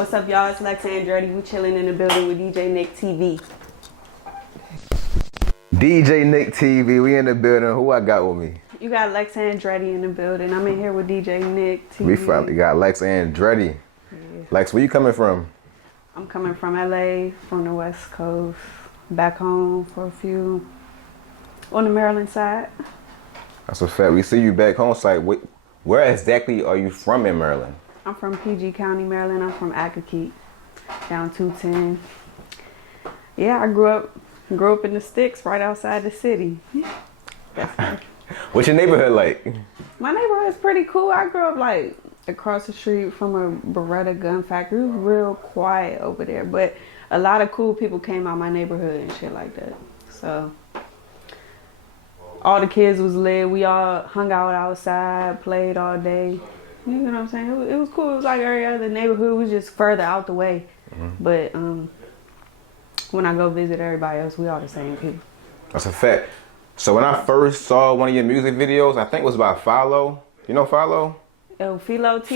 What's up, y'all? It's Lex Andretti. We chilling in the building with DJ Nick TV. DJ Nick TV, we in the building. Who I got with me? You got Lex Andretti in the building. I'm in here with DJ Nick TV. We finally got Lex Andretti. Yeah. Lex, where you coming from? I'm coming from LA, from the West Coast. Back home for a few. On the Maryland side. That's a fact. We see you back home. So like, where exactly are you from in Maryland? I'm from PG County, Maryland. I'm from Accokeek, down 210. Yeah, I grew up in the sticks right outside the city. What's your neighborhood like? My neighborhood's pretty cool. I grew up like across the street from a Beretta gun factory. It was real quiet over there, but a lot of cool people came out my neighborhood and shit like that. So all the kids was lit. We all hung out outside, played all day. You know what I'm saying? It was cool. It was like every other neighborhood. It was just further out the way. Mm-hmm. But when I go visit everybody else, we all the same people. That's a fact. So when I first saw one of your music videos, I think it was by Philo. You know Philo? Oh, Philo TV.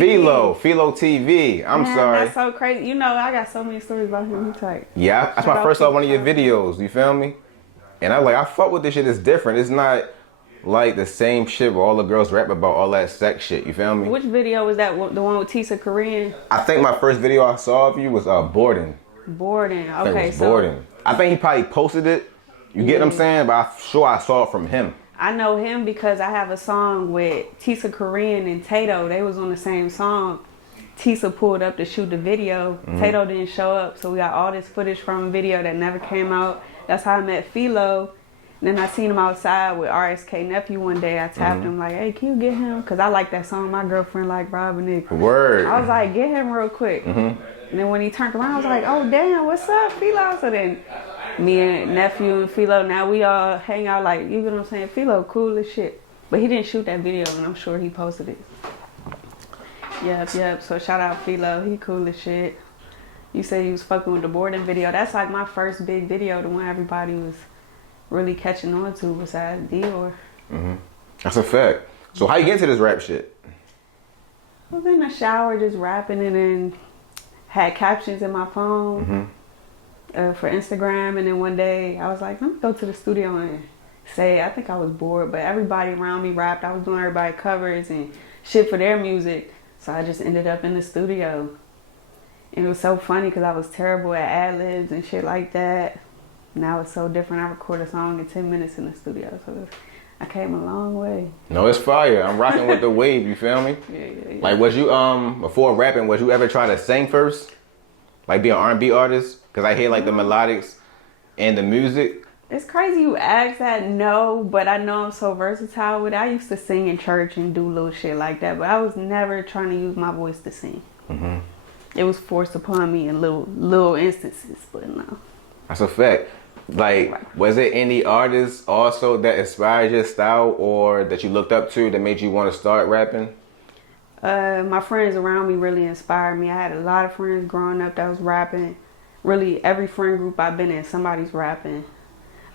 Philo TV. I'm sorry. That's so crazy. You know, I got so many stories about him. He's like, yeah, that's my first saw one of your videos. You feel me? And I like, I fuck with this shit. It's different. It's not like the same shit where all the girls rap about all that sex shit. You feel me? Which video was that? The one with Tisa Korean? I think my first video I saw of you was boarding. Boarding. Okay, so boarding. I think he probably posted it. You get what I'm saying? But I'm sure I saw it from him. I know him because I have a song with Tisa Korean and Tato. They was on the same song. Tisa pulled up to shoot the video. Mm-hmm. Tato didn't show up, so we got all this footage from a video that never came out. That's how I met Philo. And then I seen him outside with RSK Nephew one day. I tapped him like, hey, can you get him? Because I like that song. My girlfriend like Rob and Nick. Word. I was like, get him real quick. Mm-hmm. And then when he turned around, I was like, oh, damn, what's up, Philo? So then me and Nephew and Philo, now we all hang out like, you know what I'm saying? Philo cool as shit. But he didn't shoot that video, and I'm sure he posted it. Yep. So shout out Philo. He cool as shit. You said you was fucking with the boarding video. That's like my first big video, the one everybody was really catching on to besides Dior. Mm-hmm. That's a fact. So how you get into this rap shit? I was in the shower just rapping and then had captions in my phone for Instagram. And then one day I was like, let me go to the studio and say, I think I was bored, but everybody around me rapped. I was doing everybody covers and shit for their music. So I just ended up in the studio. And it was so funny because I was terrible at ad-libs and shit like that. Now it's so different. I record a song in 10 minutes in the studio. So I came a long way. No, it's fire. I'm rocking with the wave, you feel me? Yeah. Like, was you, before rapping, was you ever try to sing first? Like be an R&B artist? Because I hear like the melodics and the music. It's crazy you ask that. No, but I know I'm so versatile with it. I used to sing in church and do little shit like that, but I was never trying to use my voice to sing. Mm-hmm. It was forced upon me in little instances, but no. That's a fact. Like, was it any artists also that inspired your style or that you looked up to that made you want to start rapping? My friends around me really inspired me. I had a lot of friends growing up that was rapping. Really, every friend group I've been in, somebody's rapping.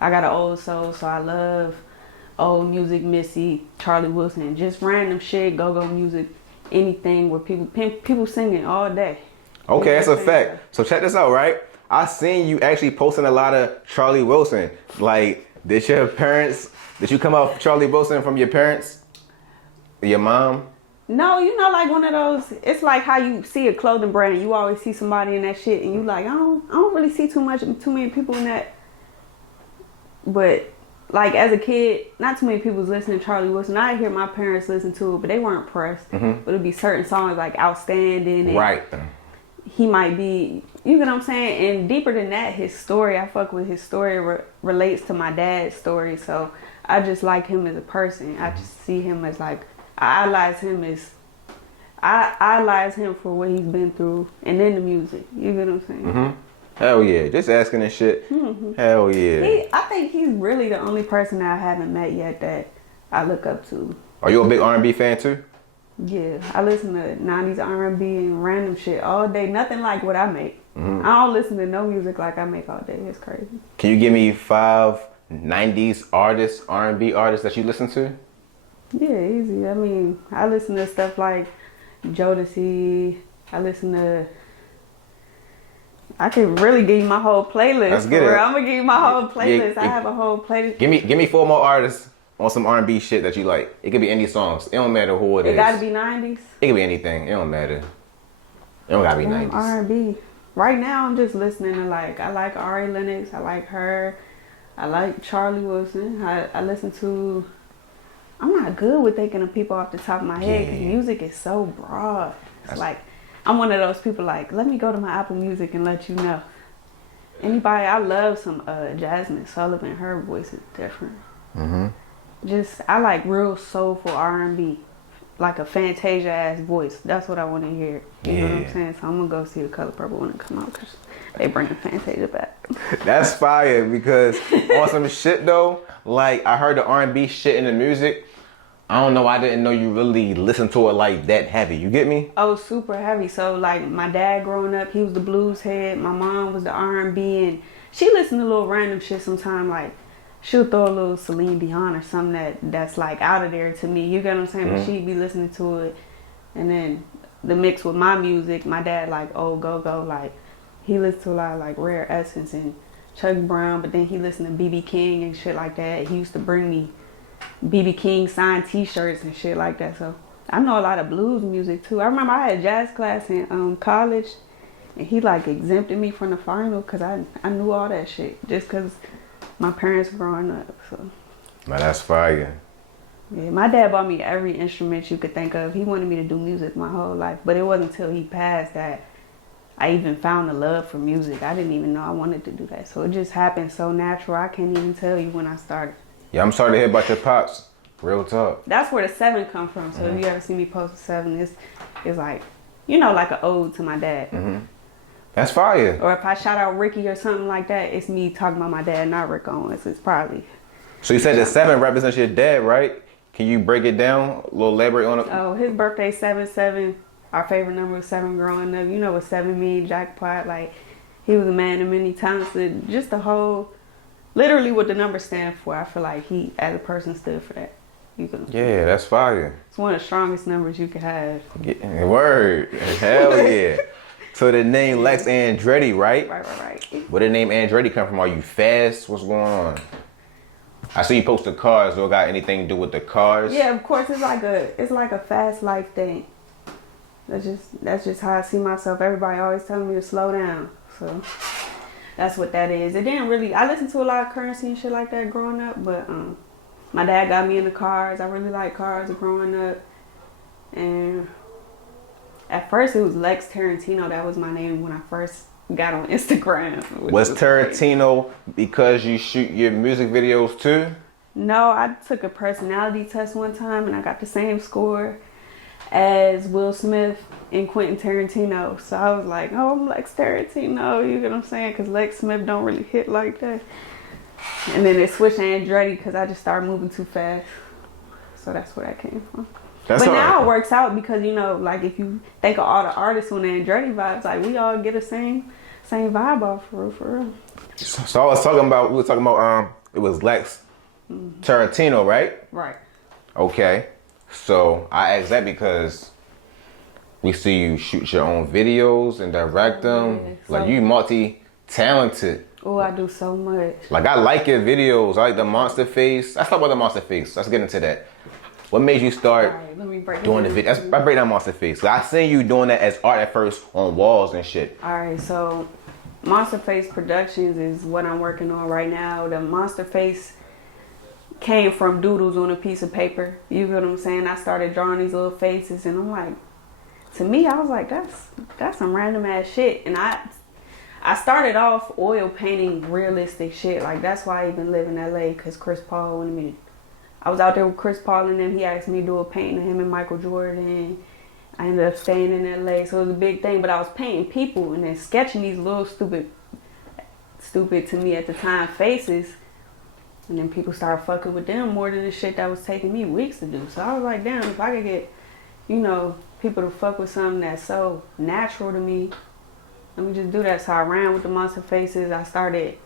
I got an old soul, so I love old music, Missy, Charlie Wilson, just random shit, go-go music, anything where people singing all day. Okay, that's a fact. So check this out, right? I seen you actually posting a lot of Charlie Wilson. Like, did you come out Charlie Wilson from your parents? Your mom? No, you know, like one of those, it's like how you see a clothing brand. You always see somebody in that shit and you like, I don't really see too many people in that. But like as a kid, not too many people was listening to Charlie Wilson. I hear my parents listen to it, but they weren't impressed. Mm-hmm. But it'd be certain songs like Outstanding. And right. He might be, you know what I'm saying? And deeper than that, his story, I fuck with his story relates to my dad's story. So I just like him as a person. I just see him as like, I idolize him for what he's been through and then the music. You get what I'm saying? Mm-hmm. Hell yeah. Just asking this shit. Mm-hmm. Hell yeah. I think he's really the only person that I haven't met yet that I look up to. Are you a big R&B fan too? Yeah. I listen to 90s R&B and random shit all day. Nothing like what I make. Mm-hmm. I don't listen to no music like I make all day. It's crazy. Can you give me 5 90s artists, R&B artists that you listen to? Yeah, easy. I mean, I listen to stuff like Jodeci. I listen to I could really give you my whole playlist. Let's get it. I'm gonna give you my whole playlist. I have a whole playlist. Give me 4 more artists on some R&B shit that you like. It could be any songs. It don't matter who it is. It gotta be 90s. It could be anything. It don't matter. It don't gotta be 90s. R&B. Right now, I'm just listening to I like Ari Lennox. I like her. I like Charlie Wilson. I listen to. I'm not good with thinking of people off the top of my head because music is so broad. It's I'm one of those people let me go to my Apple Music and let you know. Anybody, I love some Jasmine Sullivan. Her voice is different. I like real soulful R&B. Like a Fantasia ass voice. That's what I want to hear. You know what I'm saying? So I'm going to go see The Color Purple when it come out because they bring the Fantasia back. That's fire because on some shit though, I heard the R&B shit in the music. I don't know. I didn't know you really listened to it like that heavy. You get me? Oh, super heavy. So my dad growing up, he was the blues head. My mom was the R&B, and she listened to little random shit sometimes. She'll throw a little Celine Dion or something that's out of there to me. You get what I'm saying? But she'd be listening to it, and then the mix with my music. My dad old go. He listened to a lot of Rare Essence and Chuck Brown, but then he listened to B.B. King and shit like that. He used to bring me B.B. King signed T-shirts and shit like that. So I know a lot of blues music too. I remember I had jazz class in college, and he exempted me from the final because I knew all that shit just because my parents growing up. So now that's fire. Yeah, my dad bought me every instrument you could think of. He wanted me to do music my whole life, but it wasn't until he passed that I even found a love for music. I didn't even know I wanted to do that. So it just happened so natural. I can't even tell you when I started. Yeah, I'm sorry to hear about your pops. Real talk. That's where the 7 come from. So if you ever see me post a 7, it's an ode to my dad. That's fire. Or if I shout out Ricky or something like that, it's me talking about my dad, not Rick Owens. It's probably. So you said the 7 represents your dad, right? Can you break it down? A little elaborate on it? Oh, his birthday 7/7. Our favorite number was 7 growing up. You know what 7 means, jackpot. He was a man of many talents. Just the whole. Literally what the number stand for, I feel like he, as a person, stood for that. Yeah, that's fire. It's one of the strongest numbers you could have. Yeah, word. Hell yeah. So the name Lex Andretti, right? Right. Where the name Andretti come from? Are you fast? What's going on? I see you post the cars. Do it got anything to do with the cars? Yeah, of course. It's like a fast life thing. That's just how I see myself. Everybody always telling me to slow down. So that's what that is. It didn't really. I listened to a lot of Currency and shit like that growing up, but my dad got me into cars. I really liked cars growing up, and at first it was Lex Tarantino. That was my name when I first got on Instagram. Was Tarantino because you shoot your music videos too? No, I took a personality test one time and I got the same score as Will Smith and Quentin Tarantino. So I was like, oh, I'm Lex Tarantino. You get what I'm saying? Because Lex Smith don't really hit like that. And then it switched to Andretti because I just started moving too fast. So that's where that came from. But now it works out because, if you think of all the artists on the Andretti vibes, we all get the same vibe off for real. So we were talking about, it was Lex Tarantino, right? Right. Okay. So I asked that because we see you shoot your own videos and direct them. Yeah, you multi-talented. Oh, I do so much. I like your videos. I like the monster face. Let's talk about the monster face. Let's get into that. What made you start doing the video? I break down monster face. I seen you doing that as art at first on walls and shit. Alright, so Monster Face Productions is what I'm working on right now. The Monster Face came from doodles on a piece of paper. You know what I'm saying? I started drawing these little faces and I'm like, to me, I was like, that's some random ass shit. And I started off oil painting realistic shit. That's why I even live in LA, because Chris Paul wanted me to. I was out there with Chris Paul and then he asked me to do a painting of him and Michael Jordan. I ended up staying in LA, so it was a big thing. But I was painting people and then sketching these little stupid to me at the time faces. And then people started fucking with them more than the shit that was taking me weeks to do. So I was like, damn, if I could get, people to fuck with something that's so natural to me, let me just do that. So I ran with the monster faces. I started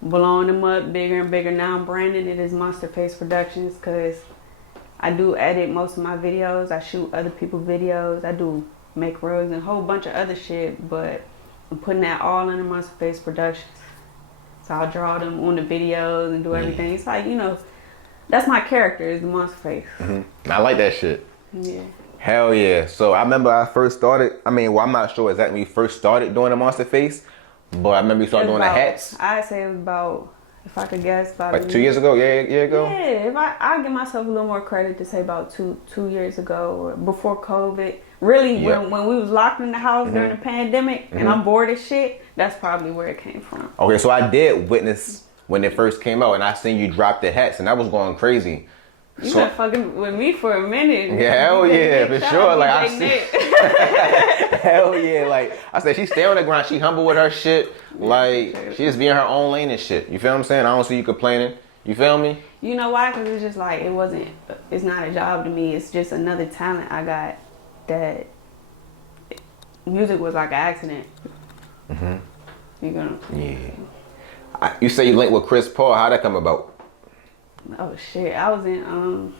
blowing them up bigger and bigger. Now I'm branding it as Monster Face Productions because I do edit most of my videos. I shoot other people's videos. I do make rugs and a whole bunch of other shit. But I'm putting that all in the Monster Face Productions. So I'll draw them on the videos and do everything. It's like, you know, that's my character, is the Monster Face. I like that shit. Yeah. Hell yeah. So I remember I first started, I'm not sure exactly when you first started doing the Monster Face, but I remember you started doing the hats. I'd say it was about, if I could guess, about like 2 years ago, a year ago? Yeah, if I give myself a little more credit to say about two years ago, or before COVID. Really, when we was locked in the house during the pandemic, and I'm bored as shit, that's probably where it came from. Okay, so I did witness when it first came out, and I seen you drop the hats, and I was going crazy. You been fucking with me for a minute. Yeah, hell yeah, for sure. Like I see, hell yeah. Like I said, she stay on the grind. She humble with her shit. Like she just be in her own lane and shit. You feel what I'm saying? I don't see you complaining. You feel me? You know why? Because it's just like it's not a job to me. It's just another talent I got. That music was like an accident. You know? Yeah. You say you linked with Chris Paul. How'd that come about? Oh shit! I was in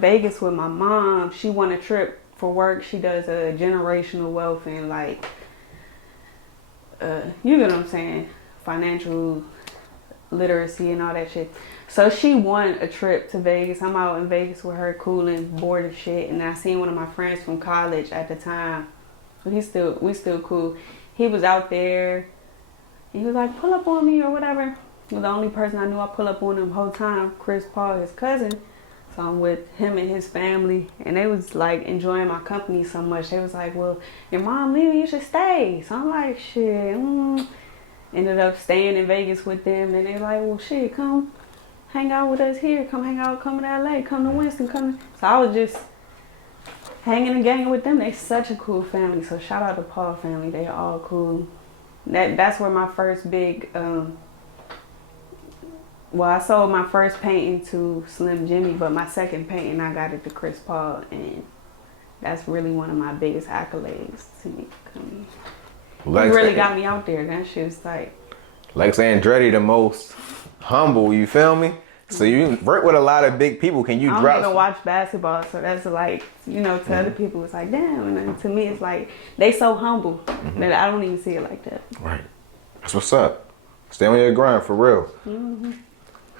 Vegas with my mom. She won a trip for work. She does a generational wealth and like, you know what I'm saying, financial literacy and all that shit. So she won a trip to Vegas. I'm out in Vegas with her, cooling, bored as shit. And I seen one of my friends from college at the time. We still cool. He was out there. He was like, pull up on me or whatever. Well, the only person I knew I pull up on him the whole time, Chris Paul, his cousin. So I'm with him and his family. And they was like enjoying my company so much. They was like, well, your mom leaving, you should stay. So I'm like, shit. Ended up staying in Vegas with them. And they like, well, shit, come hang out with us here. Come hang out, come to LA, come to Winston, come. So I was just hanging and ganging with them. They such a cool family. So shout out to Paul family. They all cool. That's where my first big, I sold my first painting to Slim Jimmy, but my second painting I got it to Chris Paul, and that's really one of my biggest accolades to me. He really got me out there. That shit's like. Like Andretti, the most humble. You feel me? So you work with a lot of big people. Can you drop? I don't even watch basketball, so that's like, you know, to other people it's like, damn. And then to me it's like, they so humble that I don't even see it like that. Right. That's what's up. Stay on your grind for real.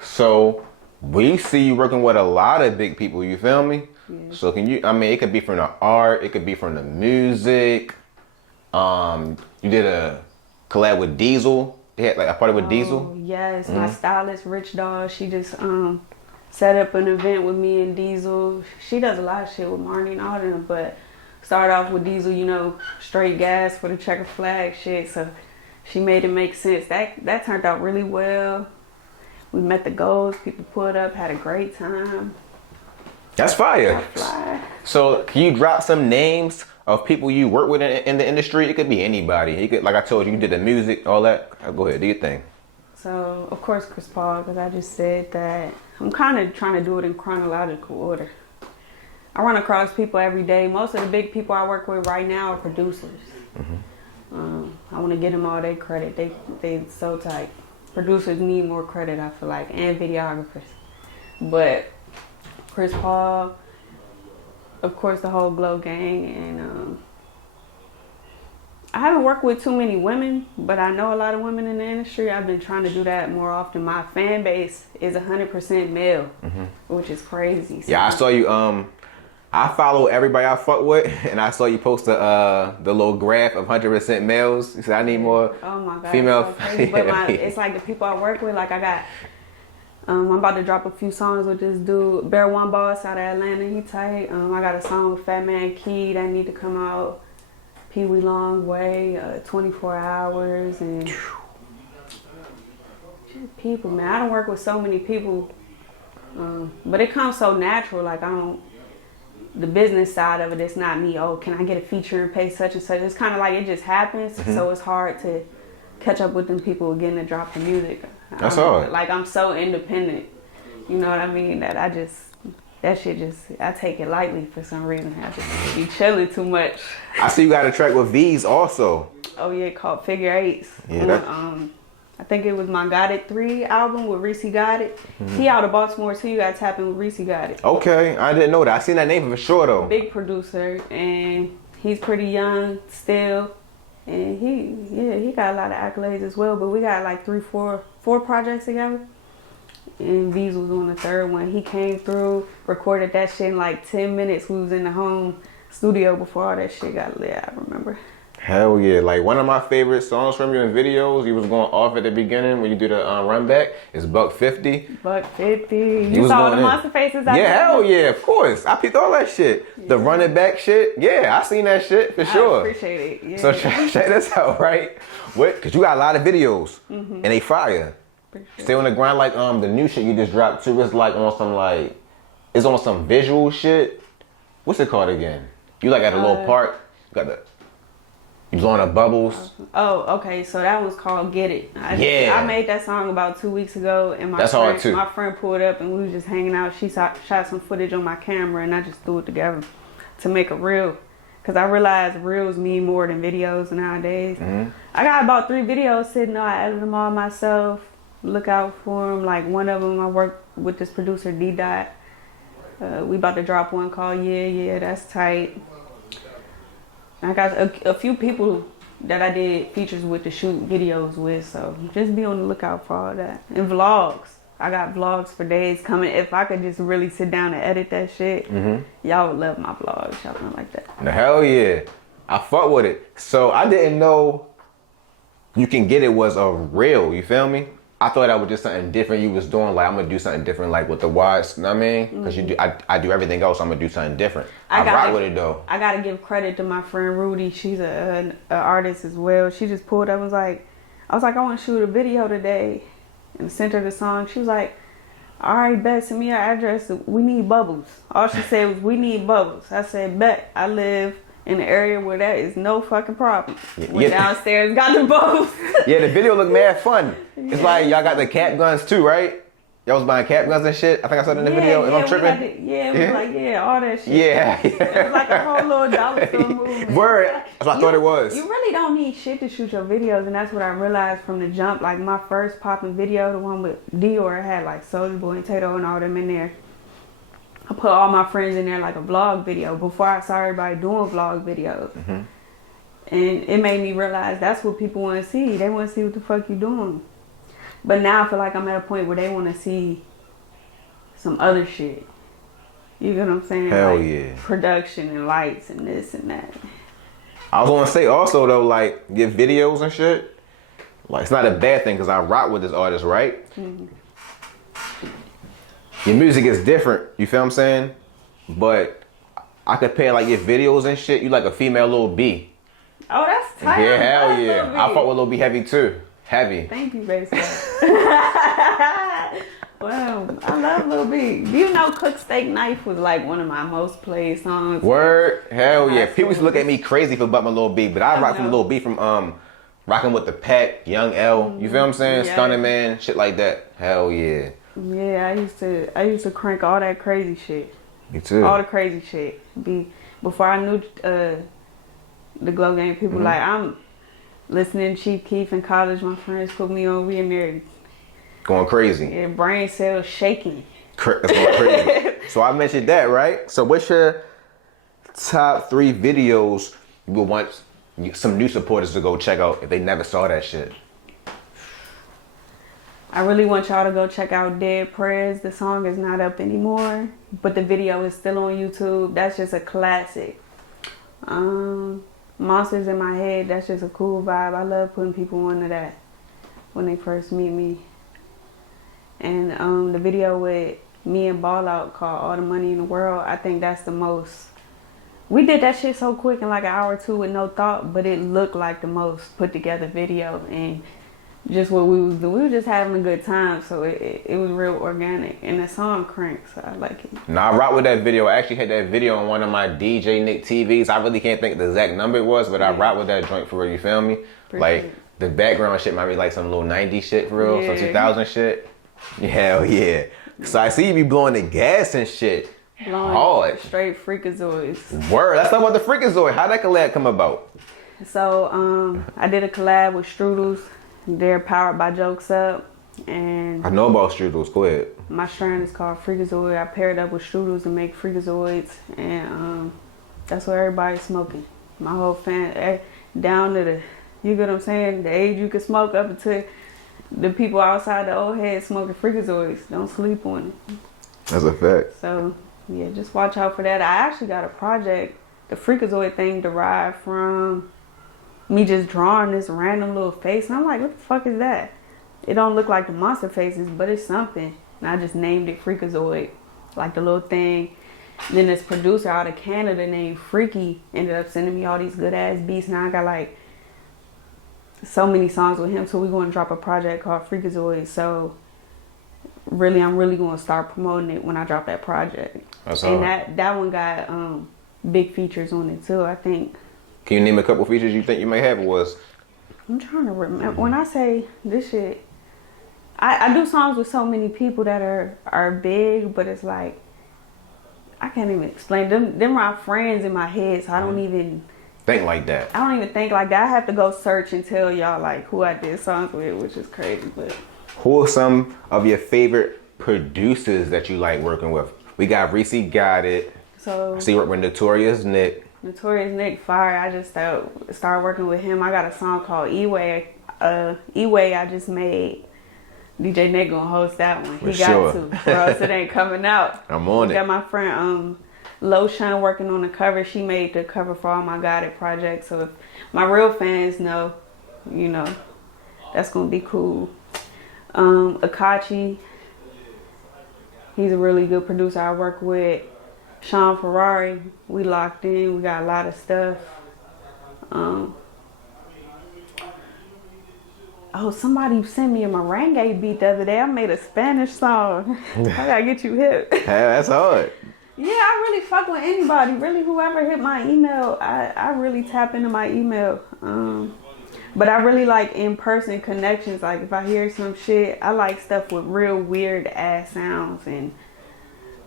So we see you working with a lot of big people. You feel me? Yeah. So can you? I mean, it could be from the art. It could be from the music. You did a collab with Diesel. Yeah, like a party with Diesel? Yes, my stylist, Rich Dawg, she just set up an event with me and Diesel. She does a lot of shit with Marnie and all of them, but started off with Diesel, you know, straight gas for the checker flag shit. So she made it make sense. That turned out really well. We met the goals, people pulled up, had a great time. That's fire. So can you drop some names of people you work with in the industry? It could be anybody. You could, like I told you, you did the music, all that. Go ahead, do your thing. So, of course, Chris Paul, because I just said that I'm kind of trying to do it in chronological order. I run across people every day. Most of the big people I work with right now are producers. I want to give them all their credit. They so tight. Producers need more credit, I feel like, and videographers. But Chris Paul, of course, the whole Glow gang, and I haven't worked with too many women, but I know a lot of women in the industry. I've been trying to do that more often. My fan base is 100% male, which is crazy. So. Yeah, I saw you. I follow everybody I fuck with, and I saw you post the little graph of 100% males. You said I need more female. It's so crazy. But it's like the people I work with. Like I got. I'm about to drop a few songs with this dude, Bear One Boss out of Atlanta. He tight. I got a song with Fat Man Key that need to come out. Pee Wee Long Way, 24 Hours, and people, man. I don't work with so many people, but it comes so natural. Like the business side of it, it's not me. Oh, can I get a feature and pay such and such? It's kind of like it just happens. So it's hard to catch up with them people again to drop the music. That's hard. Like I'm so independent, you know what I mean? That that shit just, I take it lightly for some reason. I just be chilling too much. I see you got a track with V's also. Oh yeah, called Figure Eights. Yeah, I think it was my Got It 3 album with Reese Got It. He out of Baltimore too. You got to tap in with Reese Got It. Okay, I didn't know that. I seen that name for sure though. Big producer, and he's pretty young still. And he got a lot of accolades as well. But we got like four projects together. And V's was on the third one. He came through, recorded that shit in like 10 minutes. We was in the home studio before all that shit got lit, I remember. Hell yeah. Like one of my favorite songs from you in videos, you was going off at the beginning when you do the run back, is Buck 50. Buck 50. You saw the monster faces out there? Yeah, hell yeah, of course. I peeped all that shit. Yeah. The running back shit. Yeah, I seen that shit for sure. I appreciate it. Yeah. So check this out, right? Cause you got a lot of videos and they fire. Sure. Stay on the grind like the new shit you just dropped too. It's like on some like, it's on some visual shit. What's it called again? You like at a little park. You blowing up bubbles. Oh, okay. So that was called Get It. I made that song about 2 weeks ago, and my friend pulled up, and we was just hanging out. She shot some footage on my camera, and I just threw it together to make a reel. Because I realized reels mean more than videos nowadays. Mm-hmm. I got about 3 videos sitting there. I edited them all myself. Look out for them. Like one of them, I worked with this producer, D-Dot. We about to drop one called Yeah, That's Tight. I got a few people that I did features with to shoot videos with, so just be on the lookout for all that. And vlogs. I got vlogs for days coming. If I could just really sit down and edit that shit, y'all would love my vlogs. Y'all don't like that. The hell yeah. I fuck with it. So I didn't know You Can Get It was a reel, you feel me? I thought that was just something different you was doing. Like, I'm gonna do something different, like with the watch. You know what I mean? Because I do everything else. I'm gonna do something different. I rock with it though. I gotta give credit to my friend Rudy. She's an artist as well. She just pulled up and was like, I want to shoot a video today, and sent her the song. She was like, all right, bet, send me your address. We need bubbles. All she said was, we need bubbles. I said, bet. I live in an area where that is no fucking problem. Went downstairs, got the bubbles. Yeah, the video looked mad fun. It's like y'all got the cap guns too, right? Y'all was buying cap guns and shit. I think I saw it in the video. If I'm tripping. All that shit. Yeah. It was like a whole little dollar store movement. Word. That's what I thought it was. You really don't need shit to shoot your videos, and that's what I realized from the jump. Like my first popping video, the one with Dior, had like Soulja Boy and Tato and all them in there. I put all my friends in there like a vlog video before I saw everybody doing vlog videos. And it made me realize that's what people want to see. They want to see what the fuck you doing. But now I feel like I'm at a point where they want to see some other shit. You know what I'm saying? Hell like yeah. Production and lights and this and that. I was gonna say also though, like your videos and shit, like it's not a bad thing because I rock with this artist, right? Your music is different, you feel what I'm saying? But I compare like your videos and shit, you like a female Lil B. Oh, that's tight. Yeah, hell yeah. I fuck with Lil B heavy too. Heavy. Thank you, baby. Well, I love Lil B. Do you know Cook Steak Knife was like one of my most played songs? Word? Hell yeah. People used to look at me crazy for bumping Lil B, but I rock from Lil B from rocking with the Pack, Young L. You feel what I'm saying? Yeah. Stunning Man, shit like that. Hell yeah. Yeah, I used to crank all that crazy shit. Me too. All the crazy shit. Before I knew the Glow Game, people like I'm listening to Chief Keef in college. My friends put me on. We in there going crazy. Yeah, brain cells shaking. That's going crazy. So I mentioned that, right? So what's your top 3 videos you would want some new supporters to go check out if they never saw that shit? I really want y'all to go check out Dead Prayers. The song is not up anymore, but the video is still on YouTube. That's just a classic. Monsters in My Head, that's just a cool vibe. I love putting people onto that when they first meet me. And the video with me and Ball Out called All the Money in the World, I think that's the most. We did that shit so quick in like an hour or two with no thought, but it looked like the most put together video. And just what we was doing, we were just having a good time, so it was real organic. And the song cranks, so I like it. Nah, I rock with that video. I actually had that video on one of my DJ Nick TVs. I really can't think the exact number it was, but I rock with that joint for real, you feel me? Like, the background shit might be like some little 90s shit for real, some 2000 shit. Yeah, hell yeah. So I see you be blowing the gas and shit. Hard. Straight Freakszoids. Word, let's talk about the Freakszoid. How'd that collab come about? So, I did a collab with Strudels. They're powered by Jokes Up, and I know about Strudels. Go ahead. My strand is called Freakazoid. I paired up with Strudels to make Freakazoids, and that's what everybody's smoking. My whole fan, down to You get what I'm saying? The age you can smoke up until the people outside the old head smoking Freakszoids. Don't sleep on it. That's a fact. So, yeah, just watch out for that. I actually got a project. The Freakazoid thing derived from me just drawing this random little face. And I'm like, what the fuck is that? It don't look like the monster faces, but it's something. And I just named it Freakazoid. Like the little thing. Then this producer out of Canada named Freaky ended up sending me all these good ass beats. Now I got like so many songs with him. So we're going to drop a project called Freakazoid. So really, I'm really going to start promoting it when I drop that project. That's and hard. that one got big features on it too, I think. Can you name a couple features you think you may have? I'm trying to remember. When I say this shit, I do songs with so many people that are big, but it's like, I can't even explain them. Them are friends in my head, so I don't even think like that. I don't even think like that. I have to go search and tell y'all like who I did songs with, which is crazy. But who are some of your favorite producers that you like working with? We got Reese Got It. So I see you work with Notorious Nick. Notorious Nick fire. I just started working with him. I got a song called E-Way. E-Way I just made. DJ Nick gonna host that one. He got to, or else it ain't coming out. I'm on it. Got my friend Lotion working on the cover. She made the cover for all my Got It projects. So if my real fans know, you know, that's gonna be cool. Akachi, he's a really good producer I work with. Sean Ferrari, we locked in. We got a lot of stuff. Oh, somebody sent me a merengue beat the other day. I made a Spanish song. I gotta get you hip. Hey, that's hard. Yeah, I really fuck with anybody. Really, whoever hit my email, I really tap into my email. But I really like in-person connections. Like if I hear some shit, I like stuff with real weird ass sounds and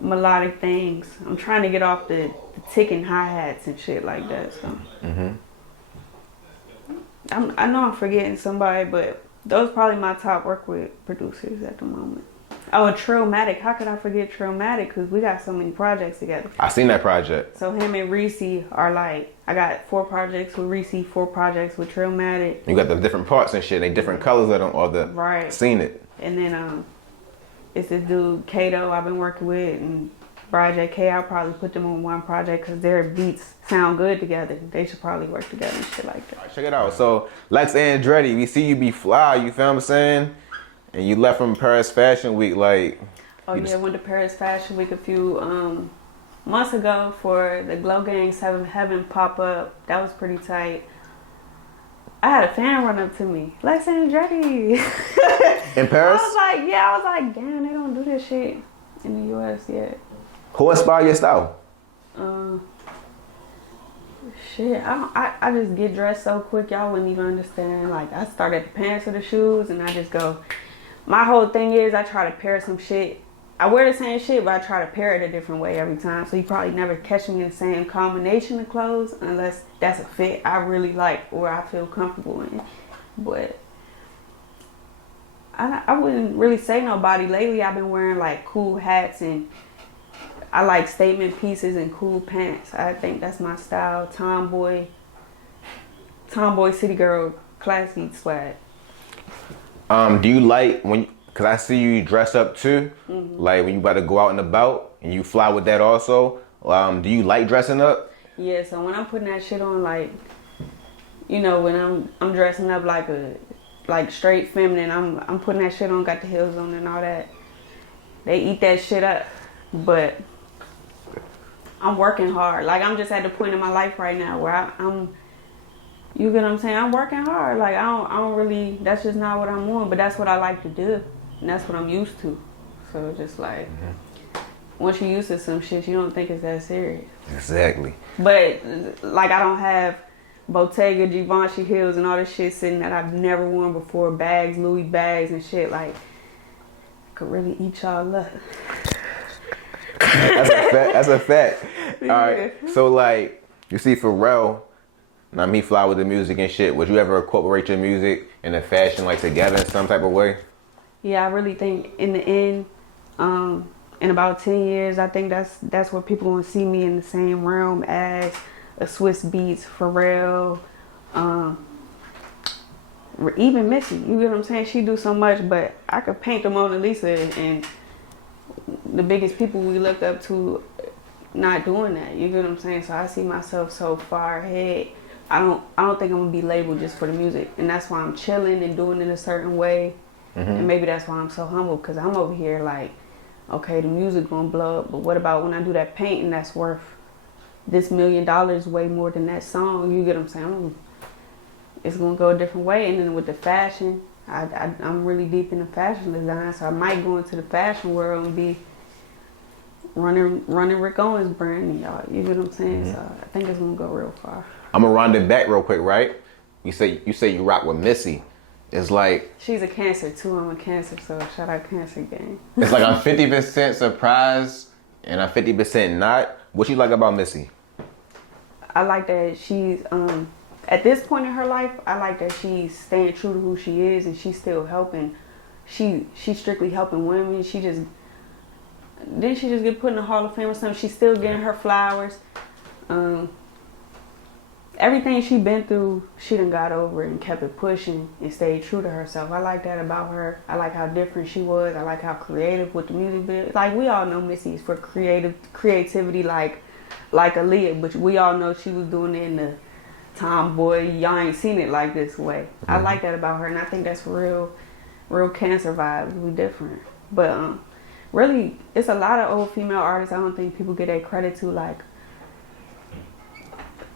melodic things. I'm trying to get off the ticking hi-hats and shit like that. So. I know I'm forgetting somebody, but those probably my top work with producers at the moment. Oh, and Trillmatic. How could I forget Trillmatic? Because we got so many projects together. I seen that project. So him and Reese are like, I got 4 projects with Reese, 4 projects with Trillmatic. You got the different parts and shit. They different colors of them, or the right. Seen it. And then it's this dude Kato I've been working with, and Brian JK. I'll probably put them on one project because their beats sound good together. They should probably work together and shit like that. All right, check it out. So Lex Andretti, we see you be fly. You feel what I'm saying? And you left from Paris Fashion Week, like. Oh yeah, went to Paris Fashion Week a few months ago for the Glow Gang 7th Heaven pop up. That was pretty tight. I had a fan run up to me, Lex Andretti. In Paris? I was like, damn, they don't do this shit in the US yet. Who inspired your style? Shit, I just get dressed so quick, y'all wouldn't even understand. Like, I start at the pants or the shoes, and I just go. My whole thing is I try to pair some shit. I wear the same shit, but I try to pair it a different way every time. So you probably never catch me in the same combination of clothes unless that's a fit I really like or I feel comfortable in. But I wouldn't really say nobody. Lately, I've been wearing like cool hats and I like statement pieces and cool pants. I think that's my style. Tomboy, city girl, classy swag. Do you like cause I see you dress up too, like when you about to go out and about and you fly with that also. Do you like dressing up? Yeah, so when I'm putting that shit on, like, you know, when I'm dressing up like straight feminine, I'm putting that shit on, got the heels on and all that. They eat that shit up, but I'm working hard. Like, I'm just at the point in my life right now where I'm you get what I'm saying? I'm working hard. Like, I don't really, that's just not what I'm on, but that's what I like to do. And that's what I'm used to. So just like, once you're used to some shit, you don't think it's that serious. Exactly. But like, I don't have Bottega, Givenchy heels and all this shit sitting that I've never worn before. Bags, Louis bags and shit. Like, I could really eat y'all up. That's a fact. Yeah. All right. So like, you see Pharrell, now me fly with the music and shit. Would you ever incorporate your music and the fashion like together in some type of way? Yeah, I really think in the end, in about 10 years, I think that's where people gonna see me in the same realm as a Swiss Beats, Pharrell, even Missy, you get what I'm saying? She do so much, but I could paint the Mona Lisa and the biggest people we look up to not doing that. You get what I'm saying? So I see myself so far ahead. I don't think I'm gonna be labeled just for the music, and that's why I'm chilling and doing it a certain way. And maybe that's why I'm so humble, because I'm over here like, okay, the music gonna blow up, but what about when I do that painting that's worth this $1 million way more than that song? You get what I'm saying? It's gonna go a different way. And then with the fashion, I'm really deep into fashion design, so I might go into the fashion world and be running Rick Owens' brand, y'all. You get what I'm saying? So I think it's gonna go real far. I'm gonna round it back real quick, right? You say you rock with Missy. It's like she's a Cancer too. I'm a Cancer, so shout out Cancer gang. It's like I'm 50% surprised and I'm 50% not. What you like about Missy? I like that she's at this point in her life, I like that she's staying true to who she is, and she's still helping. She's strictly helping women. Didn't she just get put in the Hall of Fame or something? She's still getting her flowers. Everything she been through, she done got over and kept it pushing and stayed true to herself. I like that about her. I like how different she was. I like how creative with the music video. Like, we all know Missy is for creativity like Elliot, but we all know she was doing it in the tomboy, y'all ain't seen it like this way. I like that about her, and I think that's real Cancer vibes. We different. But really, it's a lot of old female artists I don't think people get their credit to, like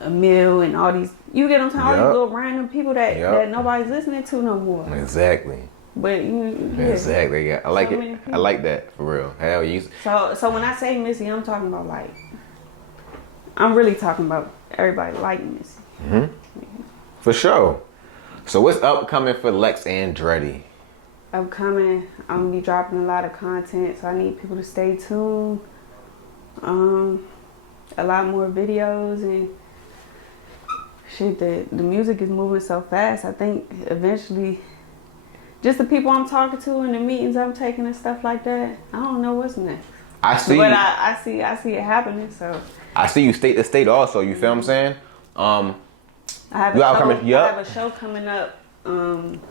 Emil and all these, you get what I'm saying? All these little random people that nobody's listening to no more. Exactly. But exactly. Yeah. I like it. I like that for real. Hell, you. So when I say Missy, I'm talking about I'm really talking about everybody like Missy. For sure. So what's upcoming for Lex Andretti? Upcoming, I'm gonna be dropping a lot of content, so I need people to stay tuned. A lot more videos and shit. The music is moving so fast. I think eventually, just the people I'm talking to and the meetings I'm taking and stuff like that, I don't know what's next. I see it happening. So I see you state to state also. You feel what I'm saying? I have a show coming up on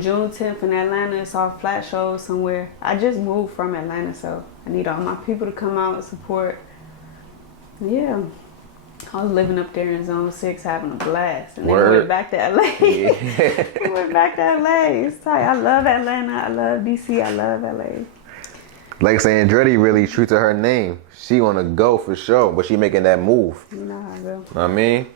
June 10th in Atlanta. It's all flat shows somewhere. I just moved from Atlanta, so I need all my people to come out and support. Yeah. I was living up there in Zone 6 having a blast. And then we went back to LA. Yeah. We went back to LA. It's tight. I love Atlanta. I love DC. I love LA. Like Andretti really true to her name. She wanna go for sure, but she making that move. You know how I go. I mean,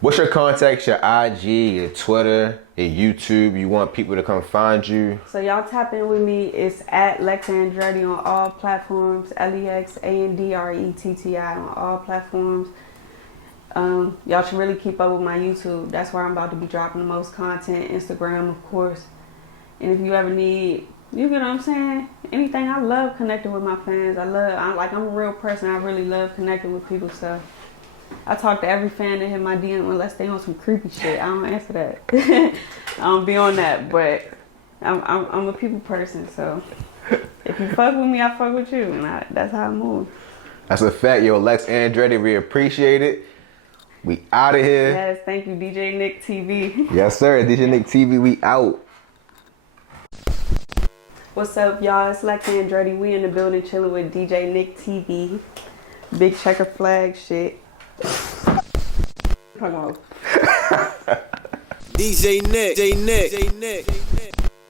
what's your contacts, your IG, your Twitter, your YouTube? You want people to come find you? So y'all tap in with me. It's at Lex Andretti on all platforms. LEXANDRETTI on all platforms. Y'all should really keep up with my YouTube. That's where I'm about to be dropping the most content. Instagram, of course. And if you ever need, you get what I'm saying? Anything, I love connecting with my fans. I'm a real person. I really love connecting with people. So I talk to every fan that hit my DM unless they on some creepy shit. I don't answer that. I don't be on that. But I'm a people person. So if you fuck with me, I fuck with you. And that's how I move. That's a fact. Yo, Lex Andretti, we appreciate it. We out of here. Yes, thank you, DJ Nick TV. Yes, sir. DJ Nick TV, we out. What's up, y'all? It's Lex Andretti. We in the building chilling with DJ Nick TV. Big checker flag shit. Come on. DJ Nick.